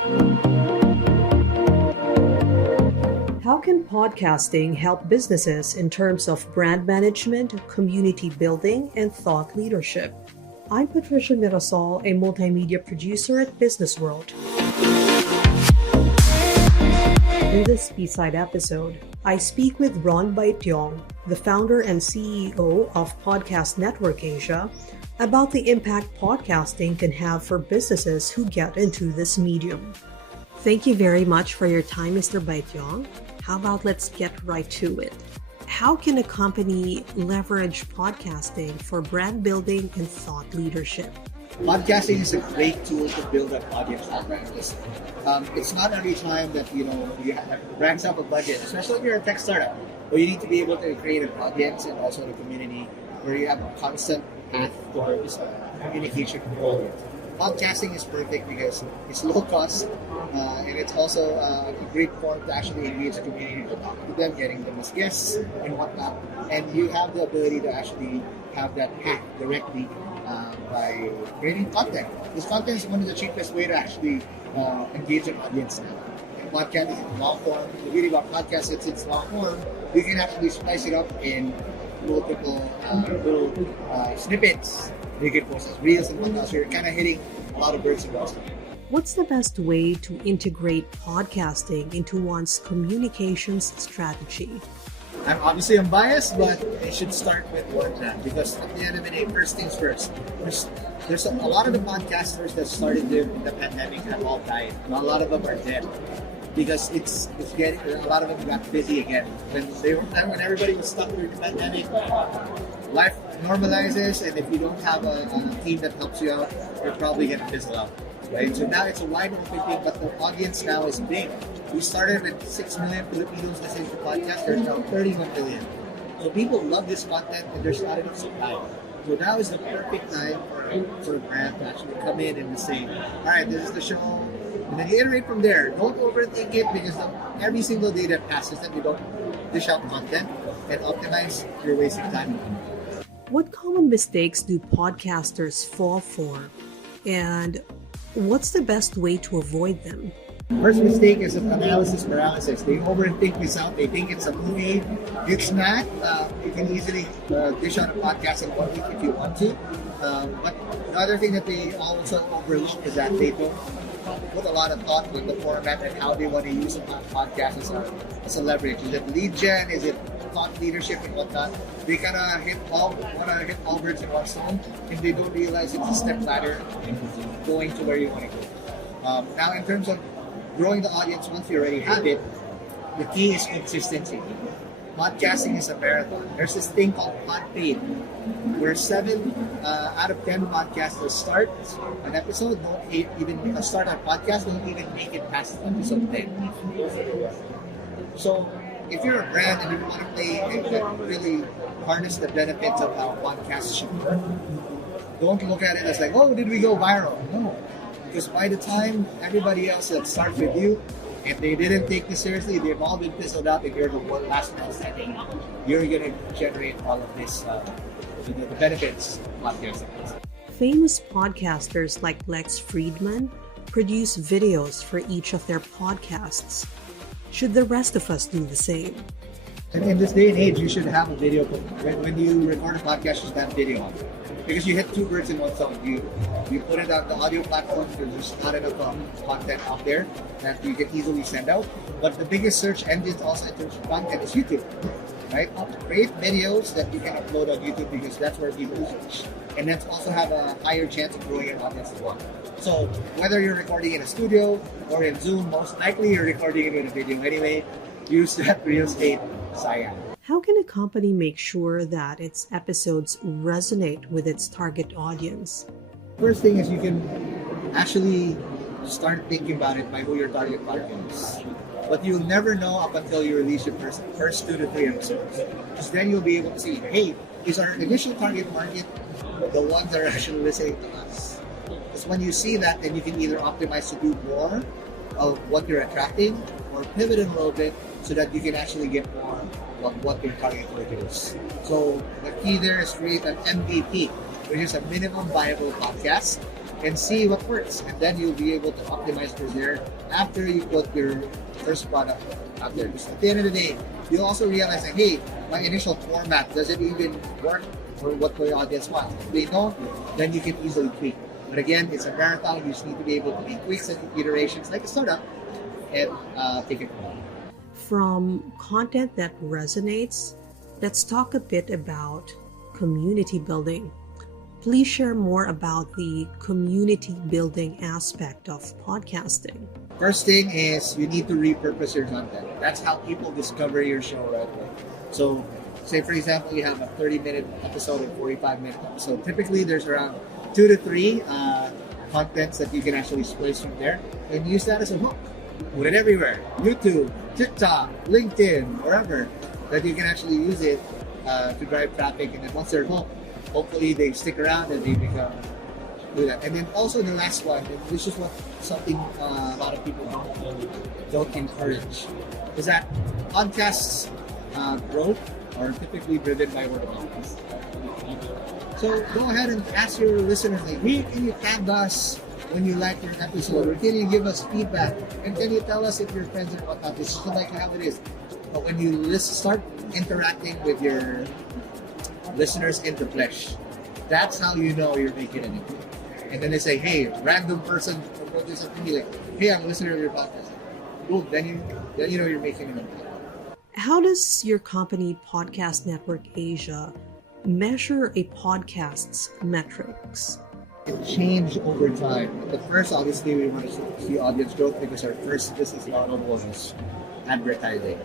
How can podcasting help businesses in terms of brand management, community building, and thought leadership? I'm Patricia Mirasol, a multimedia producer at BusinessWorld. In this B-side episode, I speak with Ron Baetiong, the founder and CEO of Podcast Network Asia, about the impact podcasting can have for businesses who get into this medium. Thank you very much for your time, Mr. Baetiong. How about let's get right to it? How can a company leverage podcasting for brand building and thought leadership? Podcasting is a great tool to build an audience awareness. It's not every time that you brands have a budget, especially if you're a tech startup, where you need to be able to create an audience and also the community where you have a constant path towards communication forward. Podcasting is perfect because it's low cost and it's also a great form to actually engage the community, to talk to them, getting them as guests and whatnot. And you have the ability to actually have that hack directly by creating content. This content is one of the cheapest way to actually engage an audience now. And podcast is in long form. The beauty about podcasts is it's long form. You can actually splice it up in multiple little snippets. You can post as reels and whatnot. So you're kind of hitting a lot of birds with one stone. What's the best way to integrate podcasting into one's communications strategy? I'm biased, but it should start with one brand because at the end of the day, first things first. There's a lot of the podcasters that started during the pandemic have all died. A lot of them are dead because it's getting a lot of them got busy again. When everybody was stuck during the pandemic, life normalizes, and if you don't have a team that helps you out, you're probably gonna fizzle out. Right? So now it's a wide open thing, but the audience now is big. We started with 6 million Filipinos listening to podcasts. There's now 31 million. So people love this content and there's not enough supply. So now is the perfect time for a brand to actually come in and say, all right, this is the show. And then you iterate from there. Don't overthink it because every single day that passes that you don't dish out content and optimize, you're wasting time. What common mistakes do podcasters fall for? And what's the best way to avoid them? First mistake is analysis paralysis. They overthink this out. They think it's a movie. It's not. You can easily dish out a podcast in 1 week if you want to. But the other thing that they also overlook is that they don't put a lot of thought in the format and how they want to use a podcast as a leverage. Is it lead gen? Is it thought leadership and whatnot? They kind of want to hit all birds in one stone, and they don't realize it's a step ladder going to where you want to go. Now, in terms of growing the audience, once you already have it, the key is consistency. Podcasting is a marathon. There's this thing called pod-paid, where 7 out of 10 podcasters start an episode, don't even start a podcast, don't even make it past episode 10. So, if you're a brand and you want to play and really harness the benefits of how podcasts should work, don't look at it as like, oh, did we go viral? No. Because by the time everybody else that starts with you, if they didn't take this seriously, they've all been fizzled out and you're the one last man standing. You're going to generate all of this, the benefits of podcasting. Famous podcasters like Lex Friedman produce videos for each of their podcasts. Should the rest of us do the same? And in this day and age, you should have a video. When you record a podcast, you should have video on it. Because you hit 2 birds in one stone. You put it on the audio platforms, there's not enough content out there that you can easily send out. But the biggest search engines also in terms of content is YouTube. Right? Create videos that you can upload on YouTube because that's where people search. And then also have a higher chance of growing an audience as well. So whether you're recording in a studio or in Zoom, most likely you're recording it with a video anyway. Use that real estate SIA. How can a company make sure that its episodes resonate with its target audience? First thing is you can actually start thinking about it by who your target market is. But you'll never know up until you release your first 2 to 3 episodes. Because then you'll be able to see, hey, is our initial target market the ones that are actually listening to us? Because when you see that, then you can either optimize to do more of what you're attracting or pivot a little bit so that you can actually get more of what your target market is. So the key there is create an MVP, which is a minimum viable podcast. and see what works. And then you'll be able to optimize from there after you put your first product out there. Because at the end of the day, you'll also realize that, hey, my initial format doesn't even work for what my audience wants. If they don't, then you can easily tweak. But again, it's a marathon. You just need to be able to make tweaks and iterations like a startup and take it from there. From content that resonates, let's talk a bit about community building. Please share more about the community building aspect of podcasting. First thing is you need to repurpose your content. That's how people discover your show right away. So say for example, you have a 30-minute episode and 45-minute episode. Typically there's around 2 to 3 contents that you can actually splice from there and use that as a hook. Put it everywhere. YouTube, TikTok, LinkedIn, wherever that you can actually use it to drive traffic. And then once they're hooked, hopefully they stick around and they become do that. And then also the last one, and this is what something a lot of people don't encourage, is that podcasts growth are typically driven by word of mouth. So go ahead and ask your listeners, like, hey, can you tag us when you like your episode, or can you give us feedback, and can you tell us if your friends or whatnot? This is like how it is. But when you start interacting with your listeners in the flesh, that's how you know you're making an impact. And then they say, hey, random person approaches me like, hey, I'm listening to your podcast. Cool, then you know you're making an impact. How does your company, Podcast Network Asia, measure a podcast's metrics? It changed over time. At first, obviously, we wanted to see audience growth because our first business model was advertising.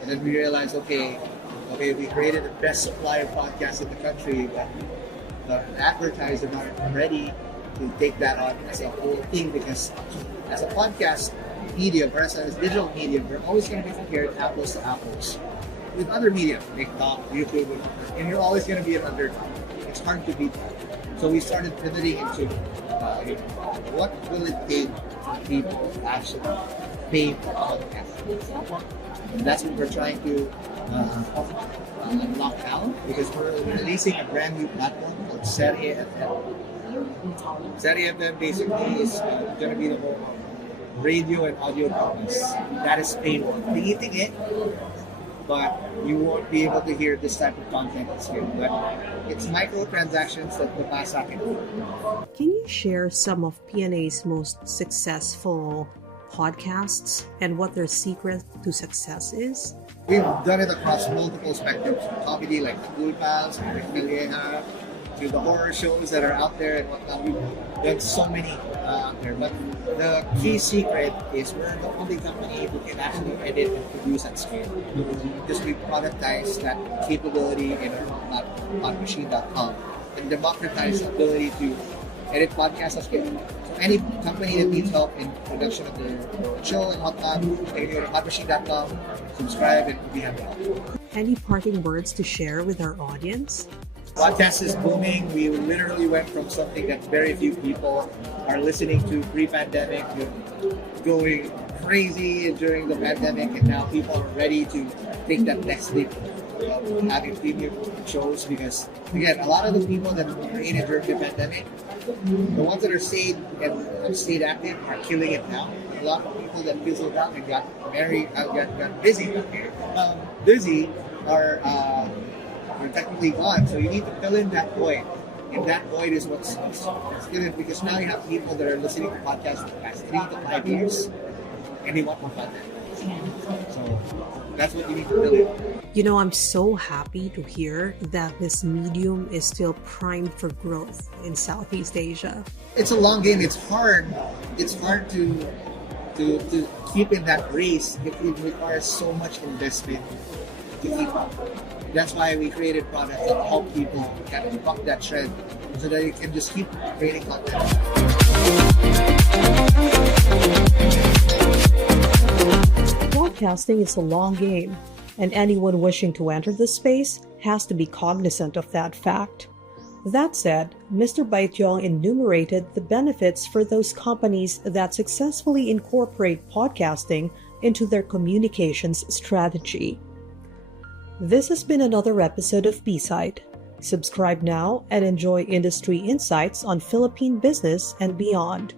And then we realized, okay, we created the best supply of podcasts in the country, but the advertisers aren't ready to take that on as a whole thing, because as a podcast medium or as a digital medium, we're always going to be compared apples to apples with other media, TikTok, YouTube, and you're always going to be an underdog. It's hard to beat that. So we started pivoting into what will it take for people to actually pay for podcasts. And that's what we're trying to lock down, because we're releasing a brand new platform called Serie FM. Serie FM basically is going to be the whole radio and audio dramas. That is paywall. Deleting it, but you won't be able to hear this type of content as here. But it's microtransactions that the PASA can do. Can you share some of PNA's most successful podcasts and what their secret to success is? We've done it across multiple spectrums, from comedy like The Cool Pals, to the horror shows that are out there and whatnot. We've done so many out there. But the key secret is we're the only company who can actually edit and produce at scale. Because we productize that capability in our platform, podmachine.com, and democratize the ability to edit podcasts at scale. So any company that needs help in production of their show and whatnot, they can go to podmachine.com, subscribe, and we have it all. Any parting words to share with our audience? Podcast is booming. We literally went from something that very few people are listening to pre-pandemic to going crazy during the pandemic, and now people are ready to take that next leap of having premium shows, because again, a lot of the people that created during the pandemic, the ones that are stayed and have stayed active are killing it now. A lot of people that fizzled out and got married, got busy are technically gone. So you need to fill in that void. And that void is what's killing, because now you have people that are listening to podcasts for the past 3 to 5 years and they want more content. So that's what you need to fill in. You know, I'm so happy to hear that this medium is still primed for growth in Southeast Asia. It's a long game. It's hard. It's hard to keep in that race. It requires so much investment to keep up. That's why we created products that help people kind of buck that trend, so that you can just keep creating content. Podcasting is a long game, and anyone wishing to enter this space has to be cognizant of that fact. That said, Mr. Baetiong enumerated the benefits for those companies that successfully incorporate podcasting into their communications strategy. This has been another episode of B-Side. Subscribe now and enjoy industry insights on Philippine business and beyond.